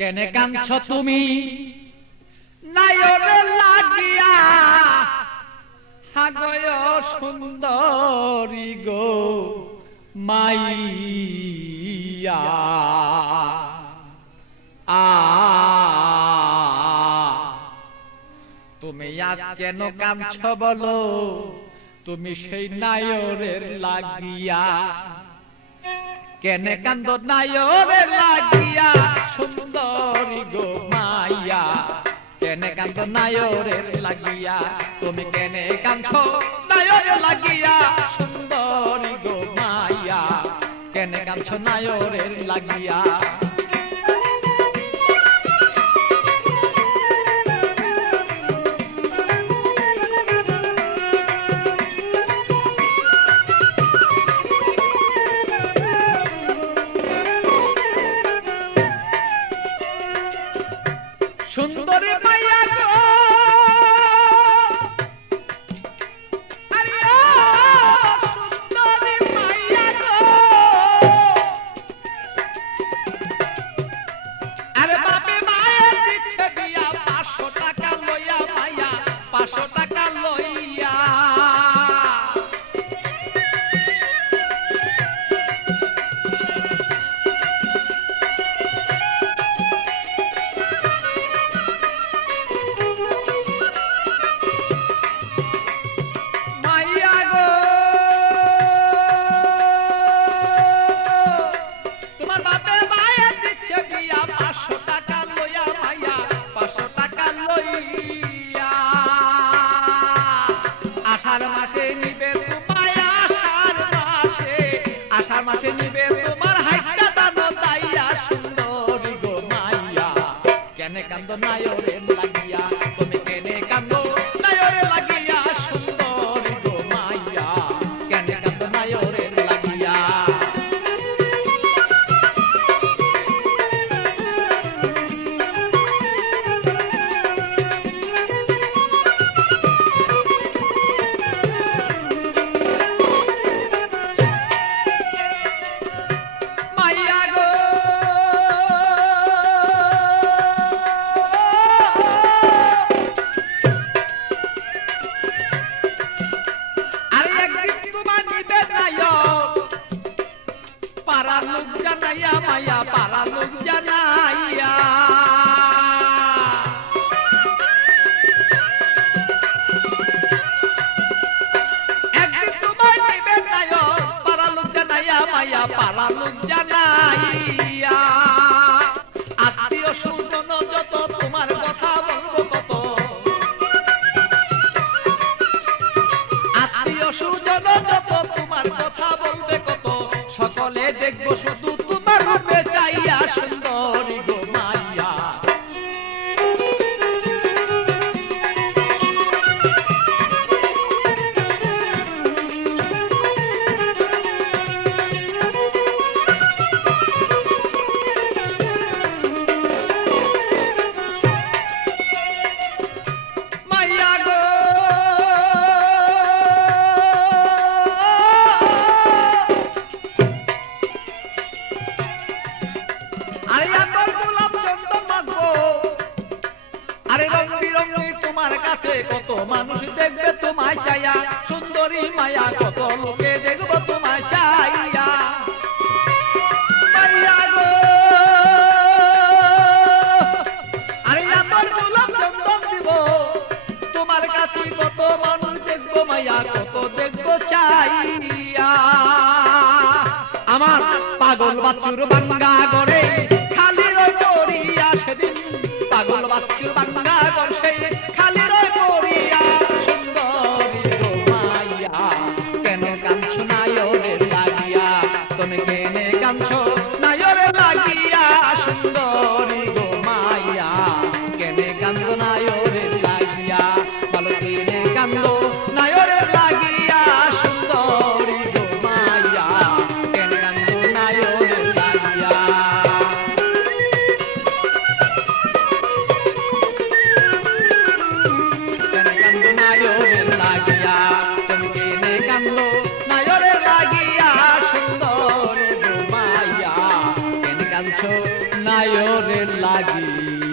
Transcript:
কেনে কাঁদছ তুমি নায়রে লাগিয়া হাগয় সুন্দরী গো মাইয়া তুমি আজ কেন কাঁদছ বলো তুমি সেই নায়রের লাগিয়া কেনে কান্দ নায়রে লাগিয়া সুন্দরী গো মাইয়া কেনে কান্দ নায়রে লাগিয়া তুমি কেনে কাঁদছ নায়রে লাগিয়া সুন্দরী গো মাইয়া কেনে কাঁদছ নায়রে লাগিয়া সুন্দরী মাইয়া গো আরে ও সুন্দরী মাইয়া গো আরে বাপে মায়ে দিচ্ছে বিয়া 500 টাকা লইয়া মাইয়া 500 টাকা লইয়া আষাঢ় মাসে নিবে তোমার হাইটা দানো তাইয়া সুন্দরী গো মাইয়া কেনে কান্দ নায়রে লাগিয়া তুমি কেনে কান্দ নায়রে লাগিয়া সুন্দরী গো মাইয়া কেনে কান্দ নায়রে লাগিয়া পারা লোক জানাইয়া মাইয়া পারা লোক জানাইয়া একদিন তোমার নিবে নায় পারা লোক জানাইয়া মাইয়া পারা লোক জানাইয়া আত্মীয় স্বজন যত তোমার কথা বলবো কত আত্মীয় স্বজন যত তোমার কথা বলবে কত সকলে দেখবো শুধু তোমার রূপে চাইয়া সুন্দরী গো মাইয়া মাইয়া গো আরে রং বিরঙি তোমার কাছে কত মানুষ দেখবে তোমায় চাইয়া সুন্দরী মায়া কত লোকে দেখবো তোমায় চাইয়া মাইয়া গো আরে আমার গোলাপ চন্দন দিব তোমার কাছে কত মানুষ দেখবো মাইয়া কত দেখবো চাইয়া আমার পাগল বাচ্চুর বাঙ্গা গড়ে খালি রই পড়িয়া সেদিন পাগল বাচ্চুর বাঙ্গা গড়ে খালি রই পড়িয়া সুন্দরী গো মাইয়া কেন কাঁদছ নায়রে লাগিয়া তুমি কেনে কাঁদছ নায়রে লাগিয়া সুন্দরী গো মাইয়া কেনে কান্দ নায়রে লাগিয়া বলো কেনে কান্দ নায়রে লাগিয়া সুন্দরী গো মাইয়া কেনে কান্দ নায়রে লাগিয়া নায়রের লাগি